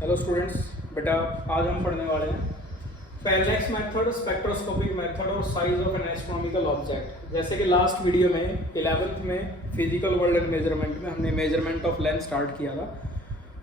Hello students, बेटा आज हम पढ़ने वाले हैं पैरेलैक्स मेथड, स्पेक्ट्रोस्कोपिक मेथड और size of N astronomical object. जैसे कि लास्ट वीडियो में 11th में फिजिकल वर्ल्ड एंड मेजरमेंट में हमने मेजरमेंट ऑफ लेंथ स्टार्ट किया था।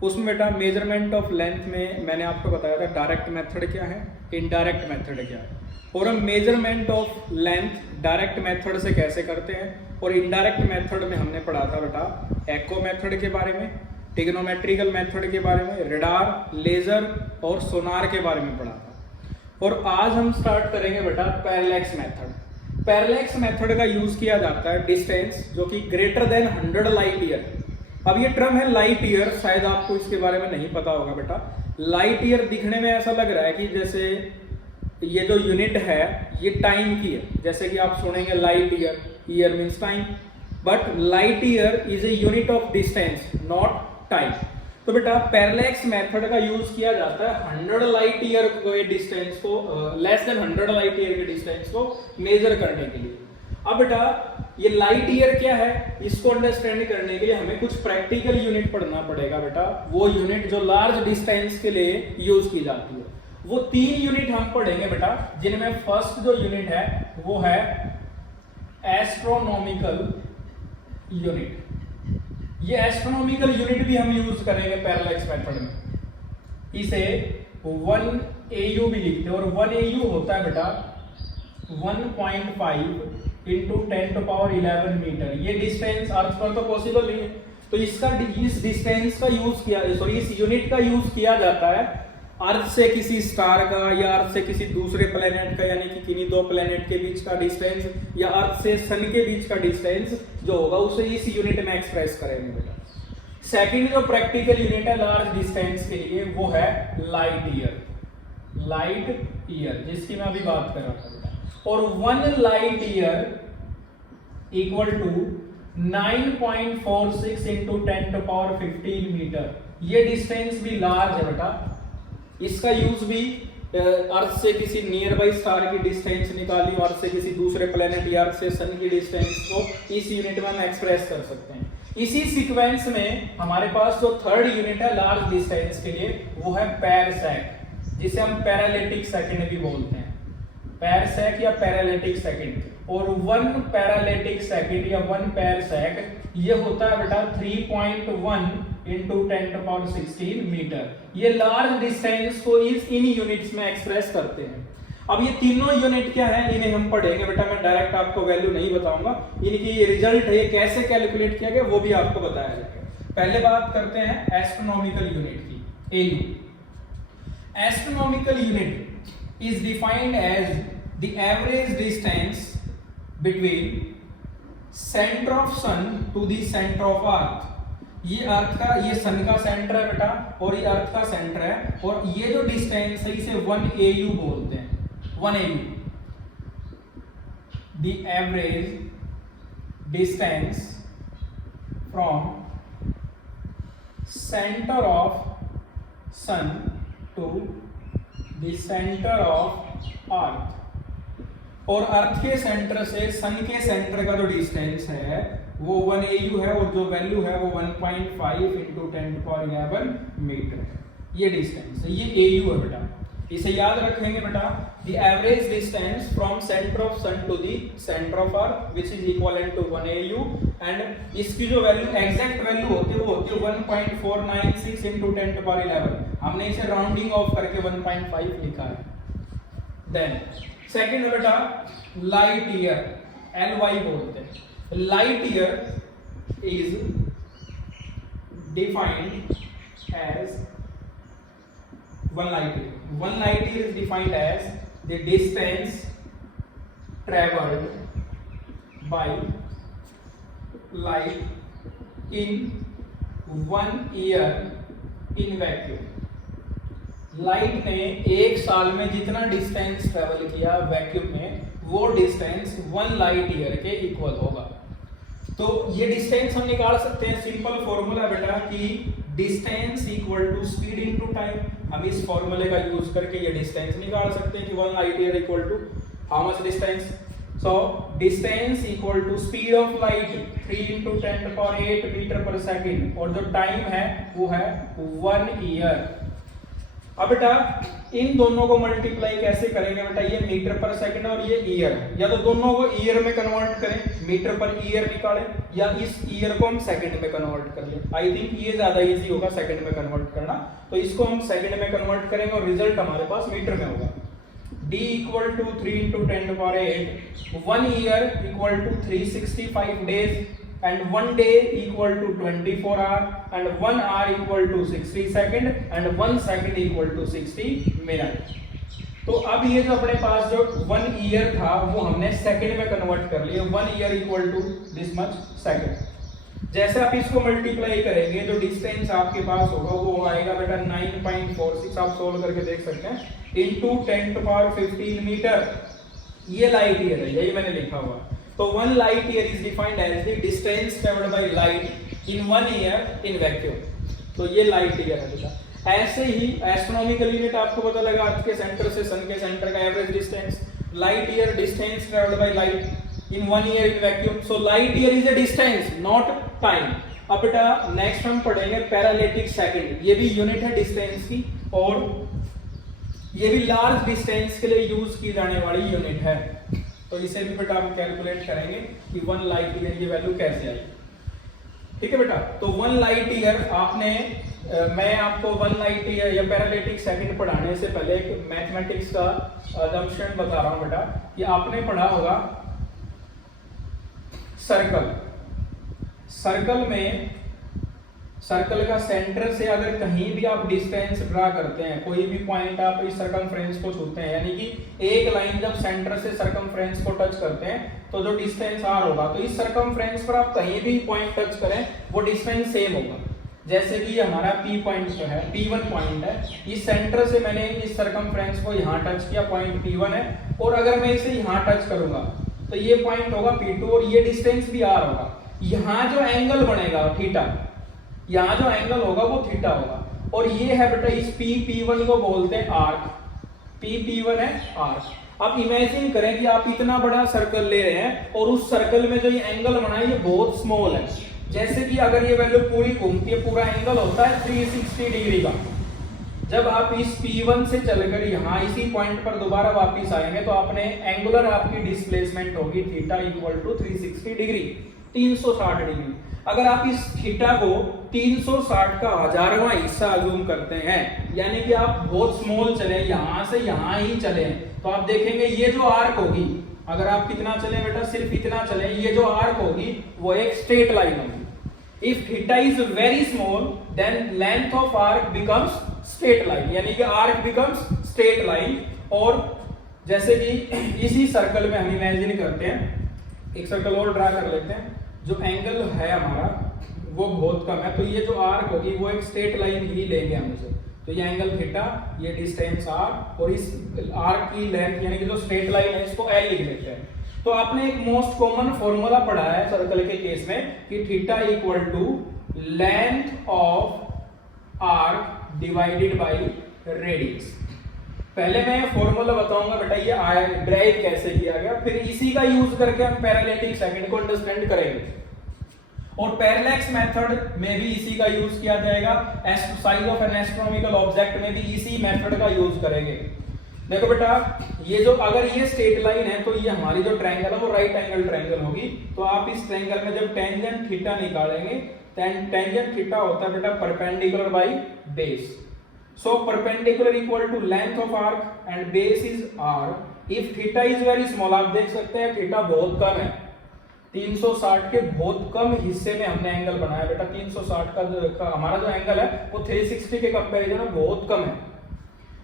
उसमें बेटा मेजरमेंट ऑफ लेंथ में मैंने आपको बताया था डायरेक्ट मेथड क्या है, इनडायरेक्ट मेथड क्या है, और हम measurement of length direct method से कैसे करते हैं। और इनडायरेक्ट मेथड में हमने पढ़ा था बेटा एको मेथड के बारे में, टिग्नोमेट्रिकल मेथड के बारे में, रडार, लेजर और सोनार के बारे में पढ़ा था। और आज हम स्टार्ट करेंगे बेटा पैरेलैक्स मेथड। पैरेलैक्स मेथड का यूज किया जाता है डिस्टेंस जो कि ग्रेटर देन 100 लाइट ईयर। अब ये टर्म है लाइट ईयर, शायद आपको इसके बारे में नहीं पता होगा बेटा। लाइट ईयर दिखने में ऐसा लग रहा है कि जैसे ये जो यूनिट है ये टाइम की है, जैसे कि आप सुनेंगे light year, year means time, but light year is a unit of distance not time. तो बेटा पैरेलैक्स मेथड का यूज किया जाता है 100 लाइट ईयर के डिस्टेंस को, लेस देन 100 लाइट ईयर के डिस्टेंस को मेजर करने के लिए। अब बेटा ये लाइट ईयर क्या है, इसको अंडरस्टैंड करने के लिए हमें कुछ प्रैक्टिकल यूनिट पढ़ना पड़ेगा बेटा। वो यूनिट जो लार्ज डिस्टेंस के लिए यूज की जाती है, वो 3 यूनिट हम पढ़ेंगे बेटा, जिनमें फर्स्ट जो यूनिट है वो है एस्ट्रोनॉमिकल यूनिट। ये एस्ट्रोनॉमिकल यूनिट भी हम यूज करेंगे पैरेलैक्स मेथड में। इसे 1 AU भी लिखते हैं, और 1 AU होता है बेटा 1.5 इंटू 10⁻11 मीटर। ये डिस्टेंस अर्थ पर तो पॉसिबल नहीं है, तो इस डिस्टेंस का यूज किया, सॉरी इस यूनिट का यूज किया जाता है अर्थ से किसी स्टार का, या अर्थ से किसी दूसरे प्लेनेट का, यानी कि किन्हीं 2 प्लेनेट के बीच का डिस्टेंस, या अर्थ से सन के बीच का डिस्टेंस जो होगा उसे इस यूनिट में एक्सप्रेस करेंगे बेटा। सेकंड जो प्रैक्टिकल यूनिट है लार्ज डिस्टेंस के लिए वो है लाइट ईयर। लाइट ईयर जिसकी मैं अभी बात कर रहा था बेटा। और 1 light year equal to 9.46 into 10⁻15 metre. ये डिस्टेंस भी लार्ज है बेटा। इसका यूज भी अर्थ से किसी नियर बाई स्टार की डिस्टेंस निकाली, अर्थ से किसी दूसरे प्लेनेट या अर्थ से सन की डिस्टेंस को इस यूनिट में हम एक्सप्रेस कर सकते हैं। इसी सीक्वेंस में हमारे पास जो थर्ड यूनिट है लार्ज डिस्टेंस के लिए वो है पैरसेक, जिसे हम पैरालिटिक सेकंड भी बोलते हैं। पैरसेक या पैरालिटिक सेकंड। और 1 पैरालिटिक सेकंड या 1 पैरसेक ये होता है बेटा 3.1 इंटू 10⁻16 मीटर। ये लार्ज डिस्टेंस को इन यूनिट्स में एक्सप्रेस करते हैं। अब ये तीनों यूनिट क्या है इन्हें हम पढ़ेंगे बेटा। मैं डायरेक्ट आपको वैल्यू नहीं बताऊंगा, इनकी ये रिजल्ट है कैसे कैलकुलेट किया गया वो भी आपको बताया जाएगा। पहले बात करते हैं एस्ट्रोनॉमिकल यूनिट की, AU। Astronomical unit is defined as the average distance between centre of sun to the centre of earth. ये अर्थ का, ये सन का सेंटर है बेटा, और ये अर्थ का सेंटर है, और ये जो डिस्टेंस है इसे 1 AU बोलते हैं। 1 AU the average distance from centre of sun to the centre of earth. और अर्थ के सेंटर से सन के सेंटर का जो डिस्टेंस है वो 1 AU है, और जो वैल्यू है वो 1.5 इंटू 10⁻11 मीटर है। ये डिस्टेंस है, ये AU है बेटा। इसे याद रखेंगे बेटा। The average distance from centre of sun to the centre of earth which is equivalent to 1 AU, and इसकी जो वैल्यू एग्जैक्ट वैल्यू होती है वो होती है 1.496 इंटू 10⁻11। हमने इसे राउंडिंग ऑफ करके 1.5 लिखा है। देन सेकंड बेटा लाइट ईयर, LY बोलते हैं। Light year is defined as 1 light year. 1 light year is defined as the distance traveled by light in 1 year in vacuum. Light ने 1 साल में जितना डिस्टेंस ट्रेवल किया वैक्यूम में, वो डिस्टेंस 1 लाइट ईयर के इक्वल होगा। तो ये डिस्टेंस हम निकाल सकते हैं। सिंपल फॉर्मूला बेटा कि distance equal to speed into time. हम इस फॉर्मूले का यूज करके ये डिस्टेंस निकाल सकते हैं कि 1 light year equal to how much distance. So distance equal to speed of light 3 into 10⁸ metre per second, और जो टाइम है वो है 1 ईयर। अब बेटा इन दोनों को मल्टीप्लाई कैसे करेंगे बेटा, ये मीटर पर सेकंड और ये ईयर, या तो दोनों को ईयर में कन्वर्ट करें, मीटर पर ईयर निकालें, या इस ईयर को हम सेकंड में कन्वर्ट कर लें। आई थिंक ये ज्यादा इजी होगा सेकंड में कन्वर्ट करना, तो इसको हम सेकंड में कन्वर्ट करेंगे और रिजल्ट हमारे पास मीटर में होगा। D equal to 3 into 10 to power 8, 1 year equal to 365 days and 1 day equal to 24 hour and 1 hour equal to 60 second and 1 second equal to 60 minute। तो अब ये जो अपने पास जो 1 ईयर था वो हमने सेकंड में कन्वर्ट कर लिया, 1 year equal to this much second. जैसे आप इसको मल्टीप्लाई करेंगे जो डिस्टेंस आपके पास होगा वो आएगा बेटा 9.46, आप सोल्व करके देख सकते हैं, इनटू 10 टू पावर 15 मीटर। ये लाइट ईयर है, यही मैंने लिखा हुआ। तो 1 light year is defined as the distance travelled by light in 1 year in vacuum. तो ये लाइट ईयर है बेटा। ऐसे ही एस्ट्रोनॉमिकल यूनिट आपको पता लगा, अर्थ के सेंटर से सन के सेंटर का average distance, light year distance travelled by light in 1 year in vacuum, so light year is a distance not time। अब बेटा नेक्स्ट हम पढ़ेंगे पैरालेटिक सेकंड, ये भी यूनिट है डिस्टेंस की और ये भी लार्ज डिस्टेंस के लिए यूज की जाने वाली यूनिट है। तो इसे भी बेटा हम कैलकुलेट करेंगे कि 1 लाइट ईयर की वैल्यू कैसे आई। ठीक है बेटा, तो 1 लाइट ईयर आपने मैं आपको 1 लाइट ईयर या पैरालेटिक सेकंड पढ़ाने से पहले एक मैथमेटिक्स का असम्पशन बता रहा हूं बेटा, कि आपने पढ़ा होगा सर्कल में सर्कल का सेंटर से अगर कहीं भी आप डिस्टेंस ड्रा करते हैं, कोई भी पॉइंट आप इस सर्कमफ्रेंस को छूते हैं, यानी कि एक लाइन जब सेंटर से सर्कमफ्रेंस को टच करते हैं तो जो डिस्टेंस r होगा, तो इस सर्कमफ्रेंस पर आप कहीं भी पॉइंट टच करें वो डिस्टेंस सेम होगा। जैसे कि हमारा P पॉइंट जो है, P1 पॉइंट है, इस सेंटर से मैंने इस सर्कमफ्रेंस को यहाँ टच किया, पॉइंट P1 है, और अगर मैं इसे यहाँ टच करूंगा तो ये पॉइंट होगा P2 और ये डिस्टेंस भी r होगा। यहाँ जो एंगल बनेगा थीटा, यहाँ जो एंगल होगा वो थीटा होगा, और ये है बेटा इस P1 को बोलते हैं आर्क, P1 है आर्क। अब इमेजिन करें कि आप इतना बड़ा सर्कल ले रहे हैं और उस सर्कल में जो ये एंगल बना है ये बहुत स्मॉल है। जैसे कि अगर ये वैल्यू पूरी घूमती है, पूरा एंगल होता है 360 डिग्री का। जब आप इस P1 से चलकर यहाँ इसी पॉइंट पर दोबारा वापस आएंगे तो आपने एंगुलर आपकी डिस्प्लेसमेंट होगी theta equal to 360 degree, 360 degree. अगर आप इस थीटा को 360 का 1000वां हिस्सा अज्यूम करते हैं, यानी कि आप बहुत स्मॉल चले, यहाँ से यहाँ ही चले, तो आप देखेंगे ये जो आर्क होगी, अगर आप कितना चले बेटा, सिर्फ इतना चले, ये जो आर्क होगी वो एक स्ट्रेट लाइन होगी। If theta is very small, then length of arc becomes straight line, यानी कि arc becomes straight line। और जैसे कि इसी सर्कल में हम इमेजिन करते हैं, एक सर्कल और ड्रा कर लेते हैं, जो एंगल है हमारा वो बहुत कम है, तो ये जो आर्क होगी वो एक स्ट्रेट लाइन ही लेंगे हम उसे। तो ये एंगल थीटा, ये डिस्टेंस r, और इस आर्क की लेंथ यानी कि जो स्ट्रेट लाइन है इसको L लिख लेते हैं। तो आपने एक मोस्ट कॉमन फॉर्मूला पढ़ा है सर्कल के केस में कि theta equal to length of arc divided by radius. पहले मैं फॉर्मूला बताऊंगा बेटा ये ड्राइव कैसे किया गया, फिर इसी का यूज करके हम पैरालेटिक सेकंड को अंडरस्टैंड करेंगे। और पैरेलैक्स मेथड में भी इसी का यूज किया जाएगा, size of N astronomical object में भी इसी मेथड का यूज करेंगे। देखो बेटा, ये जो अगर ये स्ट्रेट लाइन है तो ये हमारी जो ट्रायंगल है वो राइट एंगल ट्रायंगल होगी। तो आप इस ट्रायंगल में जब टेंजेंट थीटा निकालेंगे, टेंजेंट थीटा होता है बेटा perpendicular by base. So perpendicular equal to length of arc and base is r। If theta is very small, आप देख सकते हैं थीटा बहुत कम है, 360 के बहुत कम हिस्से में हमने एंगल बनाया बेटा। 360 का हमारा जो एंगल है वो 360 के कंपैरिजन में बहुत कम है।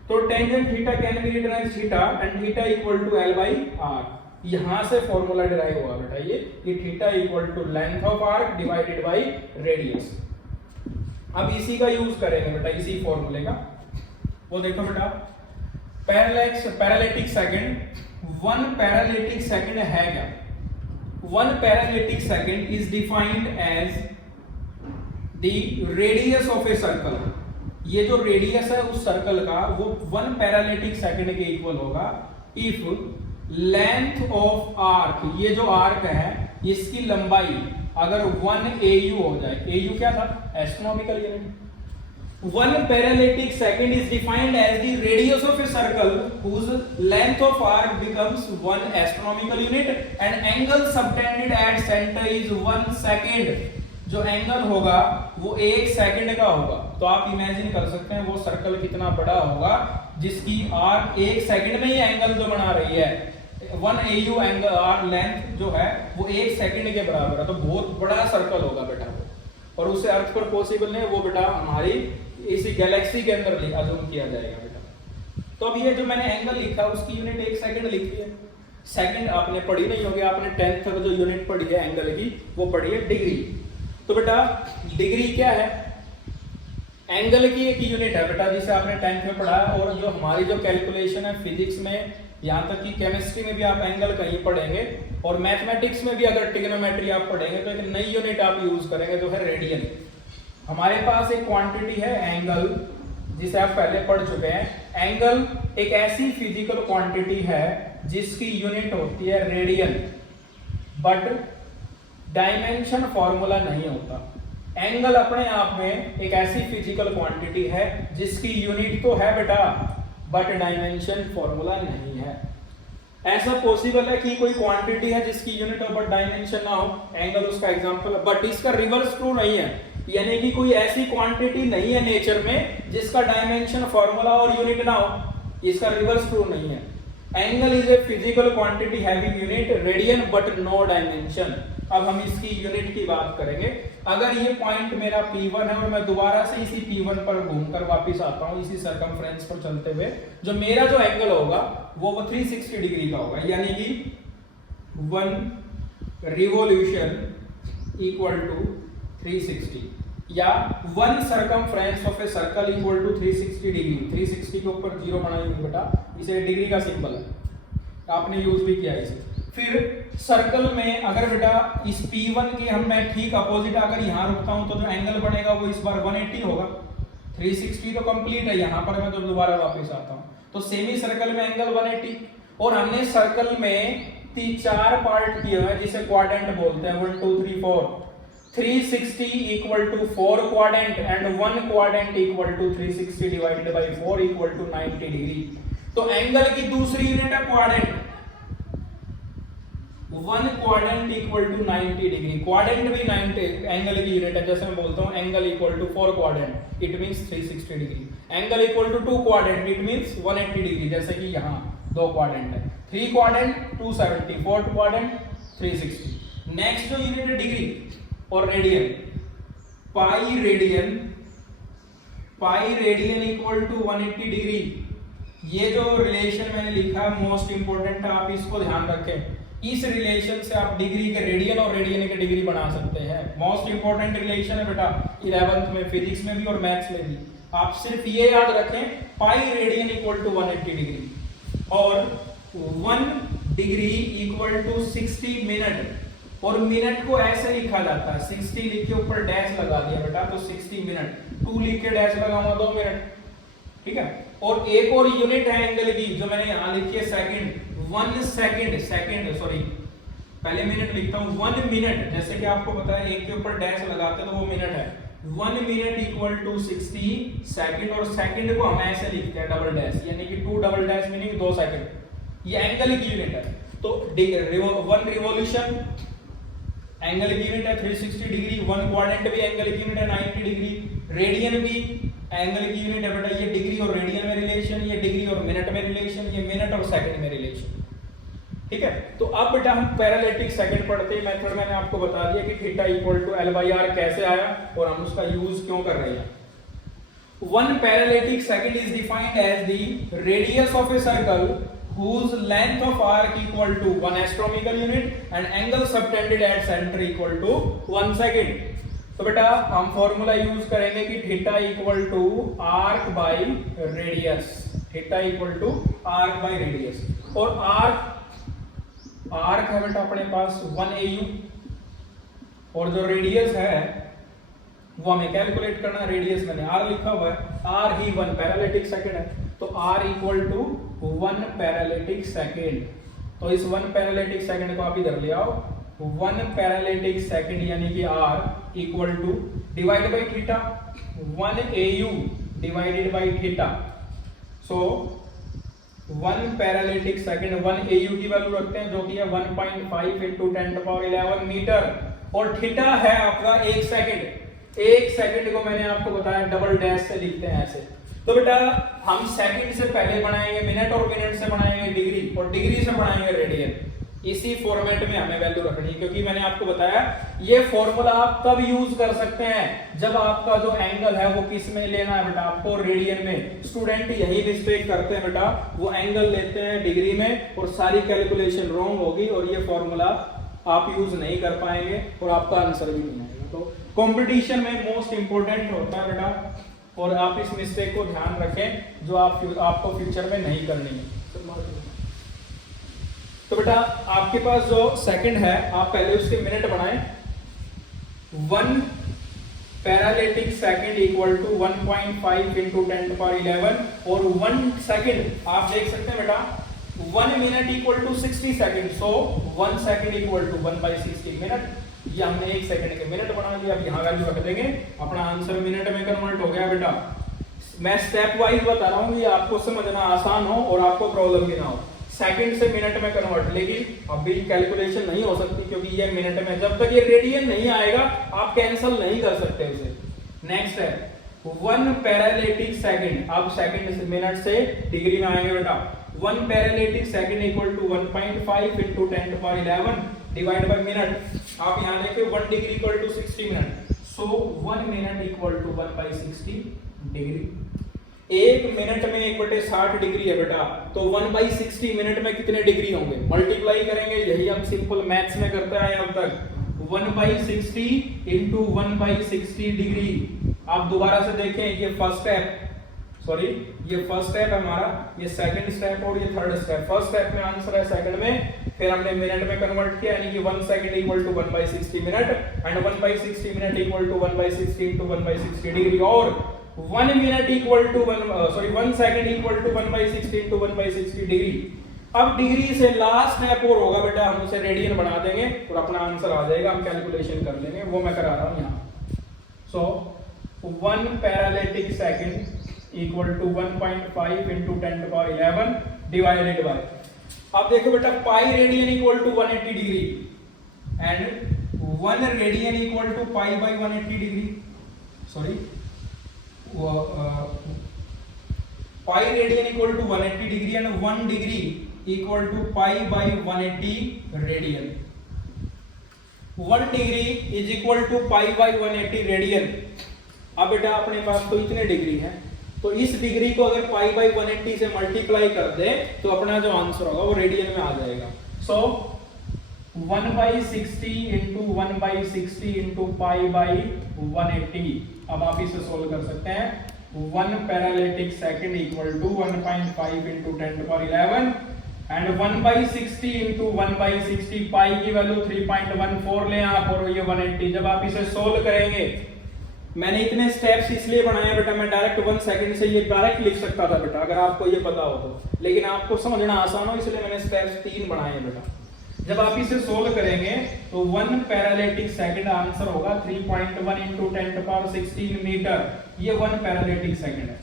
तो tangent theta can be written as theta and theta equal to L by R। यहां से फॉर्मूला डिराइव हुआ बेटा ये कि theta equal to length of arc divided by radius. अब इसी का यूज करेंगे बेटा, इसी फॉर्मूले का। वो देखो बेटा, पैरालेटिक सेकंड, 1 पैरालेटिक सेकंड है क्या? 1 parallactic second is defined as the radius of a circle. ये जो रेडियस है उस सर्कल का वो 1 पैरालेटिक सेकंड के इक्वल होगा इफ लेंथ ऑफ आर्क, ये जो आर्क है इसकी लंबाई अगर 1 AU हो जाए। AU क्या था? Astronomical unit. One parallatic second is defined as the radius of a circle whose length of arc becomes 1 astronomical unit and angle subtended at center is 1 second. जो एंगल होगा वो 1 सेकंड का होगा। तो आप इमेजिन कर सकते हैं वो सर्कल कितना बड़ा होगा जिसकी आर्क 1 सेकंड में ही एंगल जो बना रही है 1 AU एंगल आर्क लेंथ जो है वो 1 सेकंड के बराबर है। तो बहुत बड़ा सर्कल होगा बेटा वो, और उसे अर्थ पर पॉसिबल नहीं, वो बेटा हमारी इसी गैलेक्सी के अंदर अज्यूम किया जाएगा बेटा। तो अब ये जो मैंने एंगल लिखा उसकी यूनिट 1 सेकंड लिखी है। सेकंड आपने पढ़ी नहीं होगी, आपने 10th तक जो यूनिट पढ़ी है एंगल की वो पढ़ी है डिग्री। तो बेटा डिग्री क्या है? एंगल की एक यूनिट है बेटा जिसे आपने 10th में पढ़ा है। और जो हमारी जो कैलकुलेशन है फिजिक्स में, यहाँ तक कि केमिस्ट्री में भी आप एंगल कहीं पढ़ेंगे, और मैथमेटिक्स में भी अगर ट्रिग्नोमेट्री आप पढ़ेंगे तो एक नई यूनिट आप यूज करेंगे जो है रेडियन। हमारे पास एक क्वांटिटी है एंगल जिसे आप पहले पढ़ चुके हैं। एंगल एक ऐसी फिजिकल क्वांटिटी है जिसकी यूनिट होती है रेडियन, बट डायमेंशन फॉर्मूला नहीं होता। एंगल अपने आप में एक ऐसी फिजिकल क्वांटिटी है जिसकी यूनिट तो है बेटा बट डायमेंशन फॉर्मूला नहीं है। ऐसा पॉसिबल है कि कोई क्वांटिटी है जिसकी यूनिट हो बट डायमेंशन ना हो, एंगल उसका एग्जांपल है, बट इसका रिवर्स ट्रू नहीं है। यानी कि कोई ऐसी क्वांटिटी नहीं है नेचर में जिसका डायमेंशन फॉर्मूला और यूनिट ना हो, इसका रिवर्स ट्रू नहीं है। Angle is a physical quantity having unit radian but no dimension. अब हम इसकी यूनिट की बात करेंगे। अगर ये पॉइंट मेरा P1 है और मैं दोबारा से इसी P1 पर घूमकर वापस आता हूं इसी सर्कमफ्रेंस पर चलते हुए, जो मेरा जो एंगल होगा वो 360 डिग्री का होगा। यानी कि 1 रिवोल्यूशन इक्वल टू 360, या 1 circumference of a circle equal to 360 degree. 360 के ऊपर 0 बनाएंगे बेटा, इसे डिग्री का सिंबल है, आपने यूज भी किया इसे। फिर सर्कल में अगर बेटा इस P1 के हम मैं ठीक अपोजिट अगर यहाँ रुकता हूं तो जो एंगल बनेगा वो इस बार 180 होगा। 360 तो कंप्लीट है, यहाँ पर मैं तो दोबारा वापस आता हूँ तो सेमी सर्कल में एंगल 180। और हमने सर्कल में 4 पार्ट किए हुए जिसे क्वाड्रेंट बोलते हैं, 1 2 3 4। 360 equal to 4 quadrant and 1 quadrant equal to 360 divided by 4 equal to 90 degree. तो एंगल की दूसरी यूनिट है quadrant. 1 quadrant equal to 90 degree. Quadrant भी 90 एंगल की यूनिट है। जैसे मैं बोलता हूं angle equal to 4 quadrant it means 360 degree. Angle equal to 2 quadrant it means 180 degree. जैसे कि यहां 2 क्वाड्रेंट है, 3 क्वाड्रेंट 270, 4 क्वाड्रेंट 360। नेक्स्ट जो यूनिट है डिग्री और radian. Pi radian equal to 180 degree. ये जो रिलेशन मैंने लिखा मोस्ट इंपोर्टेंट है, आप इसको ध्यान रखें। इस रिलेशन से आप डिग्री के रेडियन और रेडियन के डिग्री बना सकते हैं। मोस्ट इंपोर्टेंट रिलेशन है बेटा 11th में फिजिक्स में भी और मैथ्स में भी। आप सिर्फ ये याद रखें pi radian equal to 180 degree और 1 डिग्री इक्वल टू 60 मिनट। और मिनट को ऐसे लिखा जाता है, 60 लिख के ऊपर डैश लगा दिया बेटा तो 60 मिनट, 2 लिख के डैश लगाऊंगा 2 मिनट, ठीक है। और एक और यूनिट है एंगल की जो मैंने यहां लिखी है सेकंड। 1 सेकंड सॉरी पहले मिनट लिखता हूं 1 मिनट। जैसे कि आपको पता है एक के ऊपर डैश लगाते हैं तो वो मिनट है। 1 मिनट इक्वल टू 60 सेकंड। और सेकंड को हम ऐसे लिखते हैं डबल डैश, यानी कि 2 डबल डैश मीनिंग 2 सेकंड। ये एंगल की यूनिट है। तो 1 रिवॉल्यूशन एंगल की यूनिट है 360 डिग्री। 1 क्वाड्रेंट भी एंगल की यूनिट है 90 डिग्री। रेडियन भी एंगल की यूनिट है बेटा। ये डिग्री और रेडियन में रिलेशन, ये डिग्री और मिनट में रिलेशन, ये मिनट और सेकंड में रिलेशन, ठीक है। तो अब बेटा हम पैरालेटिक सेकंड पढ़ते हैं। मेथड मैंने आपको बता दिया कि थीटा इक्वल टू L/R कैसे आया और हम उसका यूज क्यों कर रहे हैं। 1 parallactic second is defined as the radius of a circle whose length of arc equal to 1 astronomical unit and angle subtended at center equal to 1 second। तो बेटा हम फॉर्मूला यूज करेंगे कि theta equal to arc by radius. Theta equal to arc by radius. और arc है बेटा अपने पास 1 AU और जो रेडियस है वो हमें कैलकुलेट करना। रेडियस मैंने R लिखा हुआ है, R ही 1 पैरालेटिक सेकंड है तो R equal to 1 parallactic second. तो इस 1 पैरालेटिक सेकंड को आप इधर ले आओ। 1 पैरालेटिक सेकंड यानी कि R equal to divide by theta 1 AU divided by theta. So 1 parallactic second 1 AU की वैल्यू रखते हैं जो कि है 1.5 into 10⁻11 मीटर, और थीटा है आपका 1 सेकंड। 1 सेकंड को मैंने आपको बताया डबल डैश से लिखते हैं ऐसे। तो बेटा हम सेकंड से पहले बनाएंगे मिनट, और मिनट से बनाएंगे डिग्री, और डिग्री से बनाएंगे रेडियन। इसी फॉर्मेट में हमें वैल्यू रखनी है, क्योंकि मैंने आपको बताया ये फॉर्मूला आप कब यूज कर सकते हैं, जब आपका जो एंगल है वो किस में लेना है बेटा, आपको रेडियन में। स्टूडेंट यही मिस्टेक करते हैं बेटा, वो एंगल लेते हैं डिग्री में और सारी कैलकुलेशन रॉन्ग होगी, और ये फॉर्मूला आप यूज नहीं कर पाएंगे और आपका आंसर भी नहीं आएगा। तो कंपटीशन में मोस्ट इंपोर्टेंट होता है बेटा, और आप इस मिस्टेक को ध्यान रखें जो आपको फ्यूचर में नहीं करनी है। तो बेटा आपके पास जो सेकंड है आप पहले उसके मिनट बनाएं। 1 parallactic second equal to 1.5 into 10⁻11, और 1 सेकंड आप देख सकते हैं बेटा 1 minute equal to 60 second. So 1 second equal to 1/60 minute. ये हमने 1 सेकंड के मिनट बना लिया। अब यहाँ वैल्यू रख देंगे, अपना आंसर मिनट में कन्वर्ट हो गया बेटा। मैं स्टेप वाइज बता रहा हूँ, ये आपको समझना आसान हो और आपको प्रॉब्लम भी ना हो। सेकंड से मिनट में कन्वर्ट, लेकिन अभी कैलकुलेशन नहीं हो सकती क्योंकि ये मिनट में, जब तक ये रेडियन नहीं आएगा आप कैंसिल नहीं कर सकते उसे। नेक्स्ट है 1 पैरालिटिक सेकंड। अब सेकंड से मिनट से डिग्री में आएंगे बेटा। 1 parallactic second equal to 1.5 into 10⁻11 divide by minute. आप यहाँ देखिए 1 degree equal to 60 minute. So 1 minute equal to 1/60 degree. 1 minute में 1/60 डिग्री है बेटा, तो 1/60 मिनट में कितने डिग्री होंगे, मल्टीप्लाई करेंगे। यही हम सिंपल मैथ्स में करते आए अब तक। 1/60 into 1/60 डिग्री। आप दोबारा से देखें, ये फर्स्ट स्टेप, सॉरी ये फर्स्ट स्टेप है हमारा, ये सेकंड स्टेप और ये थर्ड स्टेप। फर्स्ट स्टेप में आंसर है सेकंड में, फिर हमने मिनट में कन्वर्ट किया, यानी कि 1 second equal to 1/60 minute, and 1/60 minute equal to 1/60 into 1/60 degree, और 1 minute equal to 1 second equal to 1/60 into 1/60 degree. अब डिग्री से लास्ट स्टेप और होगा बेटा, हम उसे रेडियन बना देंगे और अपना आंसर आ जाएगा, हम कैलकुलेशन कर लेंगे, वो मैं करा रहा हूं यहाँ। So 1 parallactic second equal to 1.5 into 10⁻11 divided by, अब देखो बेटा pi radian equal to 180 degree, and 1 radian equal to pi by 180 degree, sorry pi radian equal to 180 degree, and 1 degree equal to pi by 180 radian. 1 degree is equal to pi by 180 radian. अब बेटा अपने पास तो इतने degree है, तो इस degree को अगर पाई बाई 180 से मल्टीप्लाई कर दे तो अपना जो आंसर होगा वो रेडियन में आ जाएगा। So 1/60 into 1/60 into pi by 180। अब आप इसे सोल्व कर सकते हैं। 1 parallactic second equal to 1.5 into 10⁻11, and 1/60 into 1/60 pi की वैल्यू 3.14 ले आप, और ये 180। जब आप इसे सोल्व करेंगे, मैंने इतने स्टेप्स इसलिए बनाए बेटा, मैं डायरेक्ट 1 सेकंड से ये डायरेक्ट लिख सकता था बेटा अगर आपको ये पता हो तो, लेकिन आपको समझना आसान हो इसलिए मैंने स्टेप्स 3 बनाए हैं बेटा। जब आप इसे सोल्व करेंगे तो 1 पैरालिटिक सेकंड आंसर होगा 3.1 into 10⁻16 मीटर। ये 1 पैरालिटिक सेकंड है।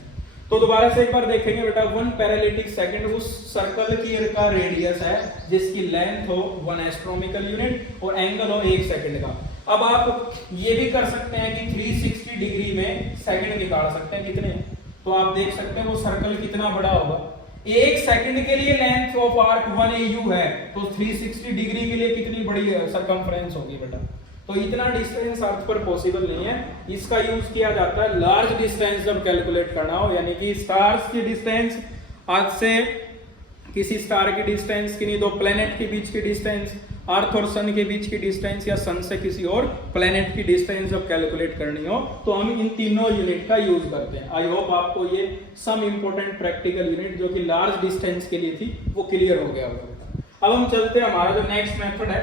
तो दोबारा से एक बार देखेंगे बेटा, 1 पैरालिटिक सेकंड उस सर्कल की का रेडियस है जिसकी लेंथ हो 1 एस्ट्रोनॉमिकल यूनिट और एंगल हो 1 सेकंड का। अब आप ये भी कर सकते हैं कि 360 डिग्री में सेकंड निकाल सकते हैं कितने, तो आप देख सकते हैं वो सर्कल कितना बड़ा होगा। 1 सेकंड के लिए लेंथ ऑफ आर्क 1 AU है, तो 360 डिग्री के लिए कितनी बड़ी सरकमफ्रेंस होगी बेटा। तो इतना डिस्टेंस अर्थ पर पॉसिबल नहीं है। इसका यूज किया जाता है लार्ज डिस्टेंस जब कैलकुलेट करना हो, यानी कि स्टार्स की डिस्टेंस, आज से किसी स्टार की डिस्टेंस, किन्हीं 2 प्लेनेट के बीच की डिस्टेंस, अर्थ और सन के बीच की डिस्टेंस, या सन से किसी और प्लेनेट की डिस्टेंस जब कैलकुलेट करनी हो तो हम इन तीनों यूनिट का यूज करते हैं। आई होप आपको ये सम इंपॉर्टेंट प्रैक्टिकल यूनिट जो कि लार्ज डिस्टेंस के लिए थी वो क्लियर हो गया होगा। अब हम चलते हैं, हमारा जो नेक्स्ट मेथड है,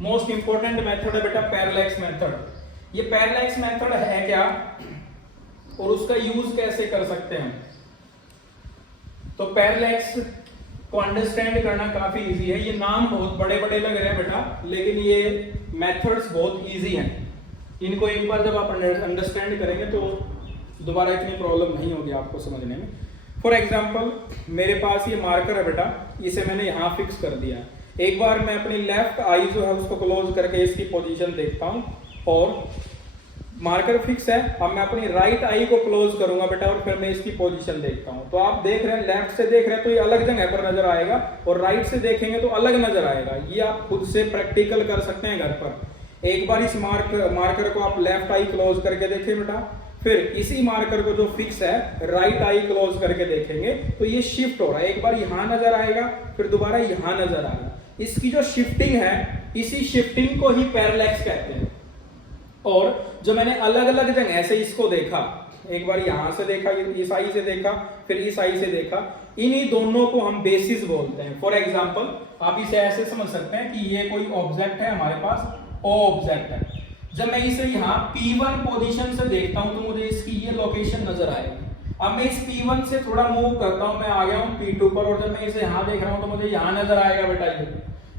मोस्ट इंपॉर्टेंट मेथड है बेटा पैरेलैक्स मेथड। ये पैरेलैक्स मेथड है क्या और उसका यूज कैसे कर सकते हैं? तो पैरेलैक्स को अंडरस्टैंड करना काफी इजी है। ये नाम बहुत बड़े बड़े लग रहे हैं बेटा, लेकिन ये मेथड्स बहुत इजी हैं। इनको एक बार जब आप अंडरस्टैंड करेंगे तो दोबारा इतनी प्रॉब्लम नहीं होगी आपको समझने में। फॉर एग्जाम्पल मेरे पास ये मार्कर है बेटा, इसे मैंने यहाँ फिक्स कर दिया। एक बार मैं अपनी लेफ्ट आई जो है उसको क्लोज करके इसकी पोजीशन देखता हूँ और मार्कर फिक्स है। अब मैं अपनी राइट आई को क्लोज करूंगा बेटा और फिर मैं इसकी पोजीशन देखता हूं। तो आप देख रहे हैं लेफ्ट से देख रहे हैं तो ये अलग जगह पर नजर आएगा और राइट से देखेंगे तो अलग नजर आएगा। ये आप खुद से प्रैक्टिकल कर सकते हैं घर पर। एक बार इस मार्कर को आप लेफ्ट आई क्लोज करके देखें बेटा, फिर इसी मार्कर को जो फिक्स है राइट आई क्लोज करके देखेंगे तो ये शिफ्ट हो रहा है। एक बार यहां नजर आएगा फिर दोबारा यहां नजर आएगा। इसकी जो शिफ्टिंग है इसी शिफ्टिंग को ही पैरेलैक्स कहते हैं। और जो मैंने अलग अलग जगह से इसको देखा, एक बार यहां से देखा, इस आई से देखा, फिर इस आई से देखा, इन्हीं दोनों को हम बेसिस बोलते हैं। फॉर एग्जांपल आप इसे ऐसे समझ सकते हैं कि ये कोई ऑब्जेक्ट है हमारे पास, ओ ऑब्जेक्ट है। जब मैं इसे यहाँ P1 पोजीशन से देखता हूं तो मुझे इसकी ये लोकेशन नजर आएगी। अब मैं इस P1 से थोड़ा मूव करता हूं, मैं आ गया हूं P2 पर और जब मैं इसे यहाँ देख रहा हूं तो मुझे यहाँ नजर आएगा बेटा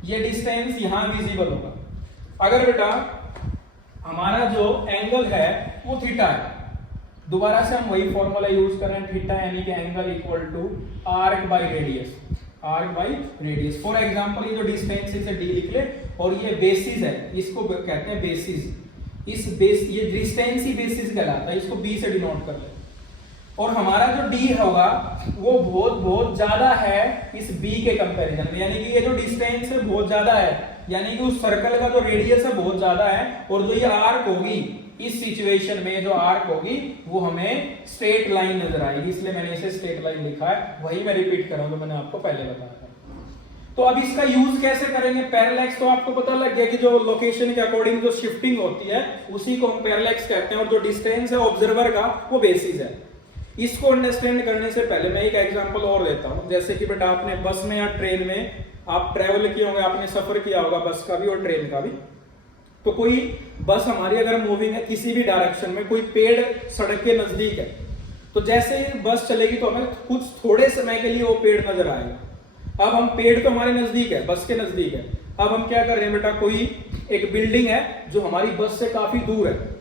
ये डिस्टेंस यहाँ विजिबल होगा। अगर बेटा हमारा जो एंगल है वो थीटा है, दोबारा से हम वही फॉर्मूला यूज कर रहे हैं, थीटा यानी कि angle equal to arc by radius, arc by radius. For example ये जो डिस्टेंस इसे डी लिख ले और ये बेसिस है, इसको कहते हैं बेसिस। इस बेस ये डिस्टेंस ही बेसिस कहलाता है, इसको बी से डिनोट कर ले। और हमारा जो डी होगा वो बहुत ज्यादा है इस बी के कंपैरिजन में, यानी कि ये जो डिस्टेंस है बहुत ज्यादा है, यानी कि उस सर्कल का जो रेडियस है बहुत ज्यादा है। और जो ये आर्क होगी इस सिचुएशन में जो आर्क होगी वो हमें स्ट्रेट लाइन नजर आएगी, इसलिए मैंने इसे स्ट्रेट लाइन लिखा है। वही मैं रिपीट कर रहा हूं जो मैंने आपको पहले बताया था। तो अब इसका यूज कैसे करेंगे? पैरेलैक्स तो आपको पता लग गया कि जो लोकेशन के अकॉर्डिंग जो शिफ्टिंग होती है उसी को हम पैरेलैक्स कहते हैं, और जो डिस्टेंस है ऑब्जर्वर का वो बेसिस है। इसको अंडरस्टैंड करने से पहले मैं एक एग्जांपल और देता हूं। जैसे कि बेटा आपने बस में या ट्रेन में आप ट्रेवल किए होंगे, आपने सफर किया होगा बस का भी और ट्रेन का भी। तो कोई बस हमारी अगर मूविंग है किसी भी डायरेक्शन में, कोई पेड़ सड़क के नजदीक है, तो जैसे ही बस चलेगी तो हमें कुछ थोड़े समय के लिए वो पेड़ नजर आएगा। अब हम पेड़ तो हमारे नजदीक है, बस के नजदीक है। अब हम क्या कर रहे हैं बेटा, कोई एक बिल्डिंग है जो हमारी बस से काफी दूर है।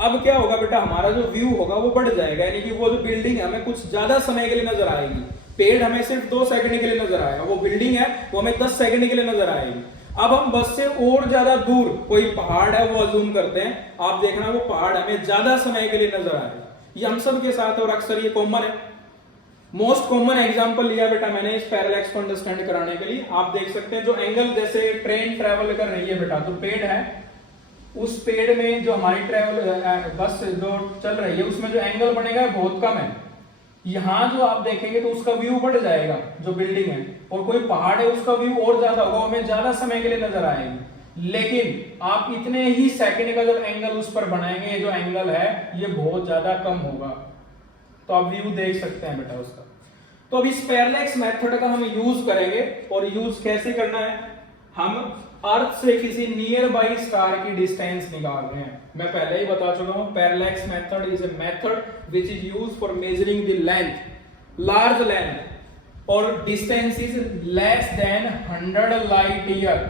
अब क्या होगा बेटा, हमारा जो व्यू होगा वो बढ़ जाएगा, यानी कि वो जो बिल्डिंग है हमें कुछ ज्यादा समय के लिए नजर आएगी। पेड़ हमें सिर्फ 2 सेकंड के लिए नजर आएगा, वो बिल्डिंग है वो हमें 10 सेकंड के लिए नजर आएगी। अब हम बस से और ज्यादा दूर कोई पहाड़ है वो अज्यूम करते हैं, आप देखना वो पहाड़ हमें ज्यादा समय के लिए नजर आएगा। ये हम सब के साथ और अक्सर ये कॉमन है। मोस्ट कॉमन एग्जांपल लिया बेटा मैंने इस पैरेलैक्स को अंडरस्टैंड कराने के लिए। आप देख सकते हैं जो एंगल, जैसे ट्रेन ट्रेवल कर रही है बेटा, तो पेड़ है, उस पेड़ में जो हमारी ट्रेवल बस जो चल रही है उसमें जो एंगल बनेगा बहुत कम है। यहां जो आप देखेंगे तो उसका व्यू बढ़ जाएगा जो बिल्डिंग है, और कोई पहाड़ है उसका व्यू और ज्यादा होगा, हमें ज्यादा समय के लिए नजर आएगी। लेकिन आप इतने ही सेकंड का जो एंगल उस पर बनाएंगे, जो एंगल है ये बहुत ज्यादा कम होगा। तो आप व्यू देख सकते हैं बेटा उसका। तो अब इस पैरेलैक्स मेथड का हम यूज करेंगे, और यूज कैसे करना है, हम अर्थ से किसी नियर बाई स्टार की डिस्टेंस निकाल रहे हैं। मैं पहले ही बता चुका हूं, parallax method is a method which is used for measuring the length, large length, और distance is less than 100 light year.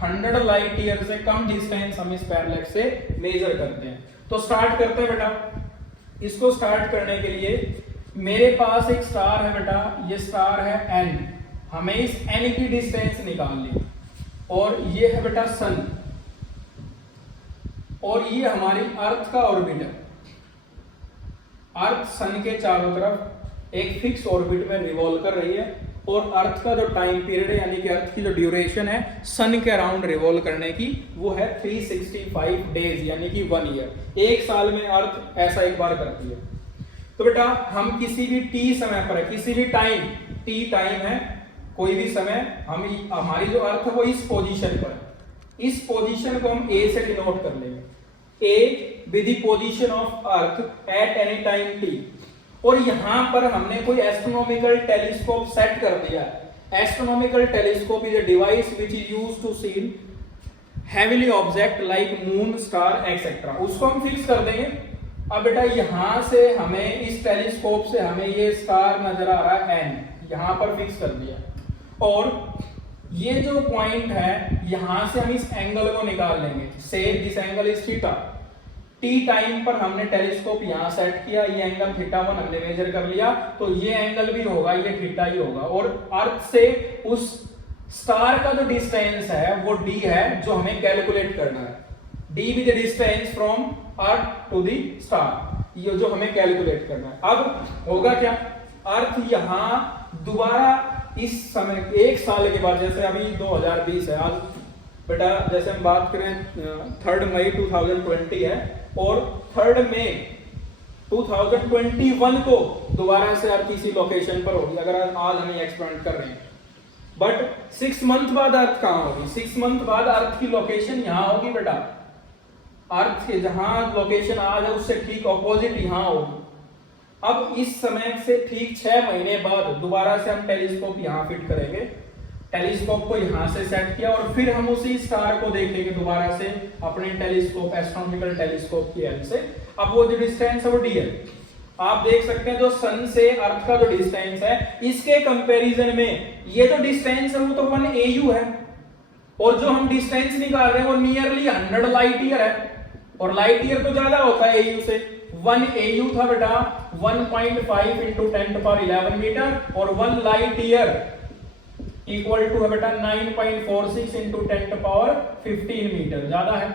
100 light year से कम डिस्टेंस हम इस पैरेलैक्स से मेजर करते हैं। तो स्टार्ट करते हैं बेटा। इसको स्टार्ट करने के लिए मेरे पास एक स्टार है बेटा, ये स्टार है n, हमें इस n की डिस्टेंस निकालनी है। और ये है बेटा सन, और ये हमारी अर्थ का ऑर्बिट है। अर्थ सन के चारों तरफ एक फिक्स ऑर्बिट में रिवॉल्व कर रही है, और अर्थ का जो टाइम पीरियड है यानी कि अर्थ की जो ड्यूरेशन है सन के अराउंड रिवॉल्व करने की, वो है 365 डेज यानी कि 1 ईयर। एक साल में अर्थ ऐसा एक बार करती है। तो बेटा हम किसी भी टी समय पर है, किसी भी टाइम, टी टाइम है, कोई भी समय, हम हमारी जो अर्थ है वो इस पोजीशन पर है। इस पोजीशन को हम ए से डिनोट कर लेंगे, ए with the position of earth at any time T. और यहां पर हमने कोई एस्ट्रोनॉमिकल टेलीस्कोप सेट कर दिया। Astronomical telescope is a device which is used to see heavily object like moon, star etcetera. उसको हम फिक्स कर देंगे। अब बेटा यहां से हमें इस टेलीस्कोप से हमें ये स्टार नजर आ रहा है n, यहां पर फिक्स कर दिया। और ये जो पॉइंट है यहां से हम इस एंगल को निकाल लेंगे, से this angle is theta. T time पर हमने टेलीस्कोप यहाँ सेट किया, ये एंगल θ1 हमने मेजर कर लिया, तो ये एंगल भी होगा, ये थीटा ही होगा। और अर्थ से उस स्टार का जो डिस्टेंस है वो d है, जो हमें कैलकुलेट करना है। d भी the distance from earth to the star, ये जो हमें कैलकुलेट करना है। अब होगा क्या, अर्थ यहाँ दोबारा इस समय 1 साल के बाद, जैसे अभी 2020 है आज बेटा, जैसे हम बात करें 3 मई 2020 है, और 3 मई 2021 को दोबारा से अर्थ इसी लोकेशन पर होगी, अगर आज हम एक्सपेरिमेंट कर रहे हैं। बट 6 मंथ बाद अर्थ कहाँ होगी, 6 मंथ बाद अर्थ की लोकेशन यहाँ होगी बेटा। अर्थ के जहां लोकेशन आज है उससे ठीक ऑपोजिट यहाँ होगी। अब इस समय से ठीक 6 महीने बाद दोबारा से हम टेलीस्कोप यहाँ फिट करेंगे, टेलीस्कोप को यहाँ से सेट किया, और फिर हम उसी स्टार को देखेंगे दोबारा से अपने टेलीस्कोप, एस्ट्रोनॉमिकल टेलीस्कोप की हेल्प से। अब वो जो डिस्टेंस है वो d है। आप देख सकते हैं जो सन से अर्थ का जो डिस्टेंस है, इसके कंपैरिजन में ये जो डिस्टेंस है वो तो 1 AU है, और जो हम डिस्टेंस निकाल रहे हैं वो नियरली 100 लाइट ईयर है, और लाइट ईयर तो ज्यादा होता है AU से। 1 AU था बेटा 1.5 into 10⁻11 मीटर, और 1 लाइट ईयर इक्वल टू है बेटा 9.46 into 10⁻15 मीटर, ज्यादा है।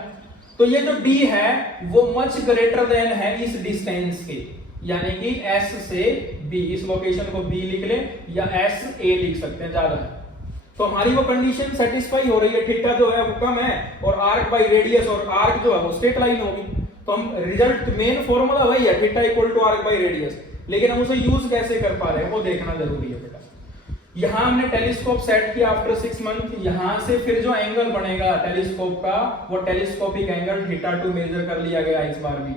तो ये जो d है वो मच ग्रेटर देन है इस डिस्टेंस के, यानी कि S से B, इस लोकेशन को B लिख ले या S A लिख सकते हैं, ज्यादा है। तो हमारी वो कंडीशन सेटिस्फाई हो रही है, थीटा जो है वो कम है और आर्क बाई रेडियस, और आर्क जो है वो स्ट्रेट लाइन होगी। तो हम रिजल्ट, मेन फॉर्मूला वही है, theta equal to arc by radius, लेकिन हम उसे यूज कैसे कर पा रहे हैं वो देखना जरूरी है बेटा। यहां हमने टेलीस्कोप सेट किया आफ्टर 6 मंथ, यहां से फिर जो एंगल बनेगा टेलीस्कोप का वो टेलीस्कोपिक एंगल θ2 मेजर कर लिया गया इस बार भी।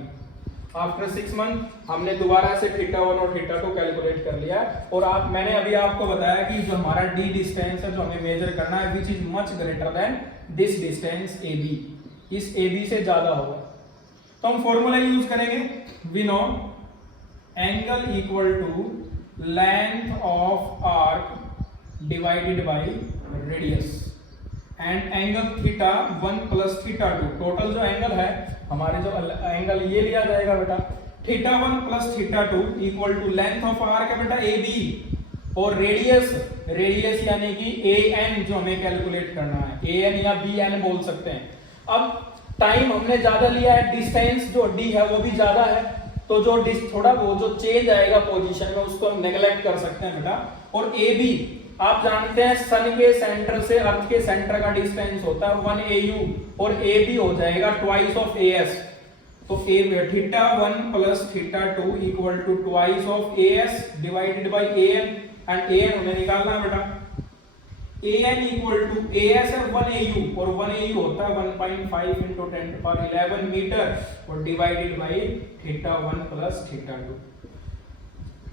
आफ्टर 6 मंथ हमने दोबारा से θ1 और θ2 कैलकुलेट कर लिया, और मैंने अभी आपको बताया कि जो हमारा d डिस्टेंस है जो हमें मेजर करना है, which is much greater than this distance AB, इस AB से ज्यादा होगा। तो हम फॉर्मूला यूज करेंगे, we know angle equal to length of arc divided by radius, and angle θ1 plus θ2, total जो एंगल है हमारे जो एंगल ये लिया जाएगा बेटा θ1 plus θ2 equal to length of arc है बेटा AB, और रेडियस यानी कि AN जो हमें कैलकुलेट करना है, AN या BN बोल सकते हैं। अब टाइम हमने ज्यादा लिया है, डिस्टेंस जो d है वो भी ज्यादा है, तो जो थोड़ा वो जो चेंज आएगा पोजीशन में उसको हम नेग्लेक्ट कर सकते हैं बेटा। और AB आप जानते हैं सन के सेंटर से अर्थ के सेंटर का डिस्टेंस होता है 1 AU, और AB हो जाएगा ट्वाइस ऑफ AS, तो θ1 plus θ2 equal to twice of AS divided by AN, and AN हमें निकालना है बेटा। AN इक्वल टू AS है 1 AU, और 1 AU होता है 1.5 into 10⁻11 मीटर, और divided by θ1 plus θ2।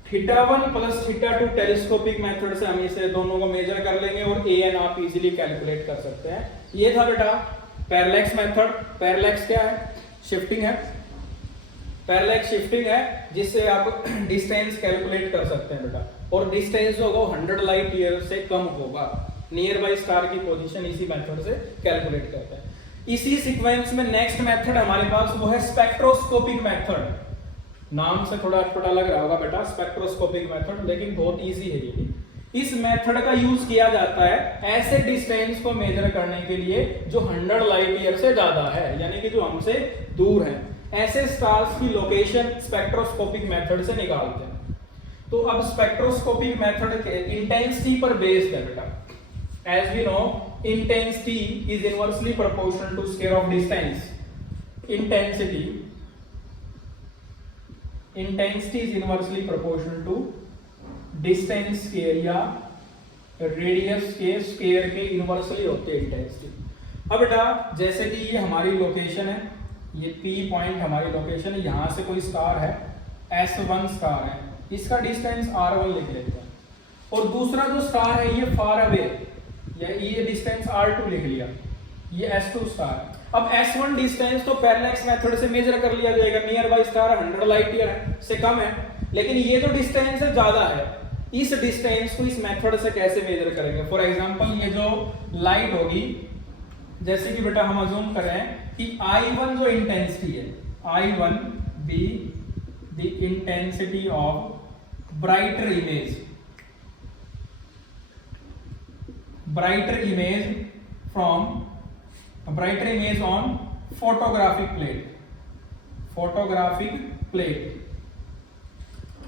θ1 plus θ2 telescopic method से हम इसे दोनों को मेजर कर लेंगे, और AN आप इजीली कैलकुलेट कर सकते हैं। ये था बेटा पैरेलैक्स मेथड। पैरेलैक्स क्या है, शिफ्टिंग है, पैरेलैक्स शिफ्टिंग है जिससे आप डिस्टेंस कैलकुलेट कर सकते हैं बेटा, और डिस्टेंस जो होगा 100 लाइट ईयर से कम होगा, नियर बाय स्टार की पोजीशन इसी मेथड से कैलकुलेट करते हैं। इसी सीक्वेंस में नेक्स्ट मेथड हमारे पास वो है स्पेक्ट्रोस्कोपिक मेथड। नाम से थोड़ा अटपटा लग रहा होगा बेटा स्पेक्ट्रोस्कोपिक मेथड, लेकिन बहुत इजी है ये। इस मेथड का यूज किया जाता है ऐसे डिस्टेंस को मेजर करने के लिए जो 100 लाइट ईयर से ज्यादा है, यानी कि जो हमसे दूर है, ऐसे स्टार्स की लोकेशन स्पेक्ट्रोस्कोपिक मेथड से निकालते हैं। तो अब स्पेक्ट्रोस्कोपिक मेथड के इंटेंसिटी पर बेस्ड है बेटा। As we know intensity is inversely proportional to square of distance. Intensity is inversely proportional to distance square या रेडियस के स्क्वायर के इनवर्सली होते हैं इंटेंसिटी। अब बेटा जैसे कि ये हमारी लोकेशन है, ये P पॉइंट हमारी लोकेशन है, यहां से कोई स्टार है S1 स्टार है, इसका डिस्टेंस R1 लिख लेते हैं, और दूसरा जो स्टार है ये फार अवे, ये डिस्टेंस R2 लिख लिया, ये S2 स्टार। अब S1 डिस्टेंस तो पैरेलैक्स मेथड से मेजर कर लिया जाएगा, near by star 100 light year से कम है, लेकिन ये जो डिस्टेंस है ज्यादा है, इस डिस्टेंस को इस मेथड से कैसे मेजर करेंगे। फॉर एग्जांपल ये जो लाइट होगी, जैसे कि बेटा हम अज्यूम करें कि I1 जो इंटेंसिटी है, I1 be the intensity of brighter image from a brighter image on photographic plate,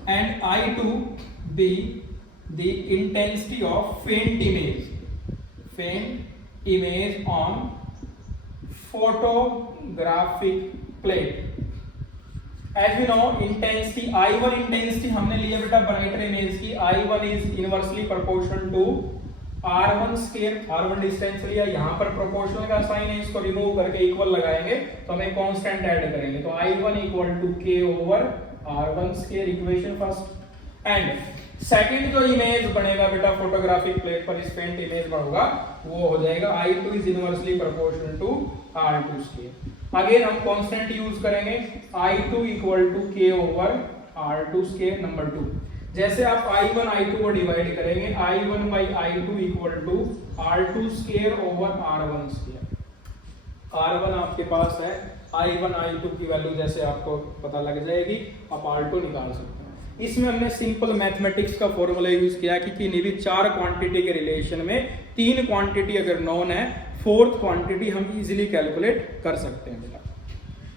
and I2 be the intensity of faint image on photographic plate. As we know, intensity I1 intensity हमने लिया बेटा brighter image की, I1 is inversely proportional to R1 square, R1 distance लिया, यहाँ पर proportional का sign है, इसको रिमूव करके इक्वल लगाएंगे तो हमें कांस्टेंट ऐड करेंगे, तो I1 equal to K over R1 square, equation first. And second जो इमेज बनेगा बेटा फोटोग्राफिक प्लेट पर, इस फेंट इमेज बनेगा, वो हो जाएगा I2 is inversely proportional to R2 square. Again हम कांस्टेंट यूज करेंगे, I2 equal to K over R2 square number 2। जैसे आप I1 I2 को डिवाइड करेंगे, I1 by I2 equal to R2 square over R1 square. R1 आपके पास है, I1 I2 की value जैसे आपको पता लग जाएगी, आप R2 निकाल सकते हैं। इसमें हमने सिंपल मैथमेटिक्स का फॉर्मूला यूज किया कि किन्हीं भी 4 क्वांटिटी के रिलेशन में 3 क्वांटिटी अगर नोन है, 4th क्वांटिटी हम इजीली कैलकुलेट कर सकते हैं बेटा।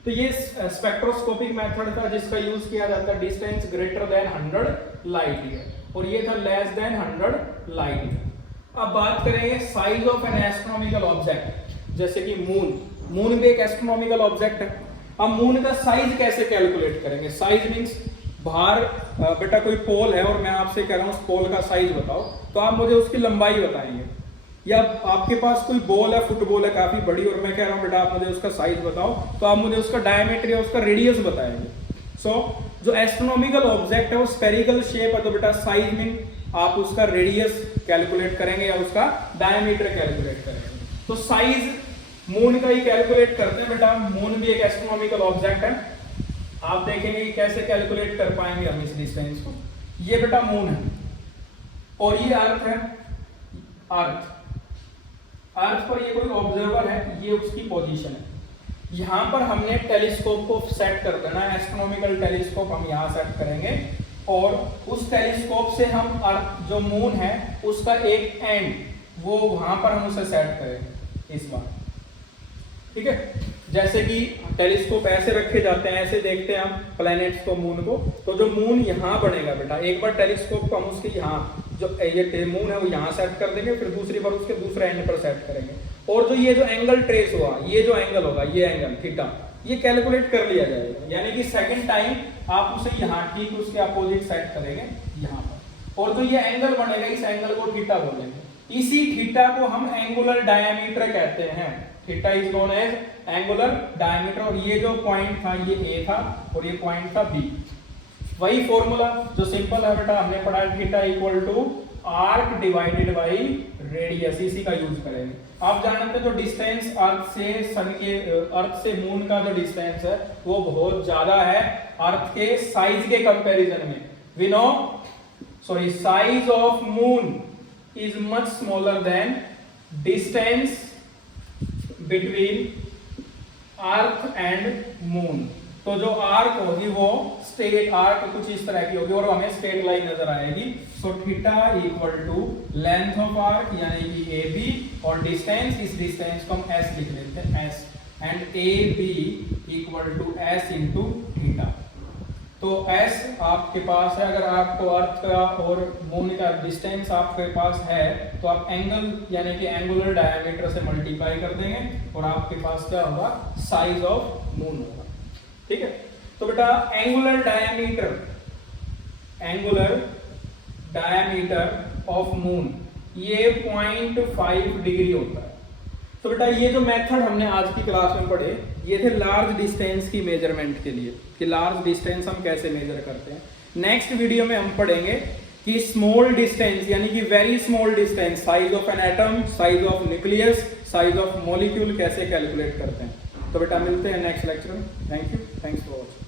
तो ये स्पेक्ट्रोस्कोपिक मेथड था जिसका यूज किया जाता है distance greater than 100 light year, और ये था लेस देन 100 लाइट ईयर। अब बात करेंगे size of N astronomical object, जैसे कि मून भी एक एस्ट्रोनॉमिकल ऑब्जेक्ट है। अब मून का साइज कैसे कैलकुलेट करेंगे? साइज मींस बाहर बेटा कोई पोल है और मैं आपसे कह रहा हूँ उस पोल का साइज बताओ, तो आप मुझे उसकी लंबाई बताएंगे। या आपके पास कोई बॉल है, फुटबॉल है काफी बड़ी, और मैं कह रहा हूँ बेटा आप मुझे उसका साइज बताओ, तो आप मुझे उसका डायमीटर या उसका रेडियस बताएंगे। सो जो एस्ट्रोनॉमिकल ऑब्जेक्ट है वो स्फेरिकल शेप है, तो बेटा साइज में आप उसका रेडियस कैलकुलेट करेंगे या उसका डायमीटर कैलकुलेट करेंगे। तो साइज मून का ही कैलकुलेट करते हैं बेटा, मून भी एक एस्ट्रोनॉमिकल ऑब्जेक्ट है। आप देखेंगे कि कैसे कैलकुलेट कर पाएंगे हम इस डिस्टेंस को। ये बेटा मून है और ये अर्थ है, अर्थ पर ये कोई ऑब्जर्वर है, ये उसकी पोजीशन है। यहाँ पर हमने टेलीस्कोप को सेट कर देना है, एस्ट्रोनॉमिकल टेलीस्कोप हम यहाँ सेट करेंगे, और उस टेलीस्कोप से हम अर्थ जो मून है उसका एक एंड वो वहां पर हम उसे सेट करेंगे इस बार, ठीक है। जैसे कि टेलीस्कोप ऐसे रखे जाते हैं, ऐसे देखते हैं हम प्लैनेट्स को, मून को, तो जो मून यहाँ बनेगा बेटा, एक बार टेलीस्कोप को हम उसके यहाँ जो ये मून है वो यहाँ सेट कर देंगे, फिर दूसरी बार उसके दूसरे एंड पर सेट करेंगे, और जो ये जो एंगल ट्रेस हुआ, ये जो एंगल होगा, ये एंगल थीटा, ये कैलकुलेट कर लिया जाएगा। यानी कि सेकंड टाइम आप उसे यहाँ ठीक उसके अपोजिट सेट करेंगे यहाँ पर, और जो ये एंगल बनेगा इस एंगल को थीटा बोलेंगे। इसी थीटा को हम एंगुलर डायमीटर कहते हैं। Theta is known as angular diameter, और ये जो पॉइंट था ये ए था और ये पॉइंट था बी। वही फॉर्मूला जो सिंपल है बेटा, हमने पढ़ा theta equal to arc divided by radius, इसी का यूज करेंगे। आप जानते हैं जो डिस्टेंस अर्थ से मून का जो डिस्टेंस है वो बहुत ज्यादा है अर्थ के साइज के कंपैरिजन में। We know size of moon is much smaller than distance between earth and moon. तो जो आर्क होगी वो स्ट्रेट आर्क कुछ इस तरह की होगी और हमें स्ट्रेट लाइन नजर आएगी। सो theta equal to length of arc यानी कि ए बी, और डिस्टेंस, इस डिस्टेंस को हम एस लिख लेते हैं, S, and A B equal to S into theta. तो s आपके पास है, अगर आपको अर्थ का और मून का डिस्टेंस आपके पास है तो आप एंगल यानी कि एंगुलर डायमीटर से मल्टीप्लाई कर देंगे और आपके पास क्या होगा, साइज ऑफ मून होगा। ठीक है, तो बेटा एंगुलर डायमीटर ऑफ मून ये 0.5 डिग्री होता है। तो बेटा ये जो मेथड हमने आज की क्लास में पढ़े ये थे लार्ज डिस्टेंस की मेजरमेंट के लिए, कि लार्ज डिस्टेंस हम कैसे मेजर करते हैं। नेक्स्ट वीडियो में हम पढ़ेंगे कि स्मॉल डिस्टेंस यानी कि very small distance, size of an atom, size of nucleus, size of molecule कैसे कैलकुलेट करते हैं। तो बेटा मिलते हैं नेक्स्ट लेक्चर में। Thank you, thanks for watching.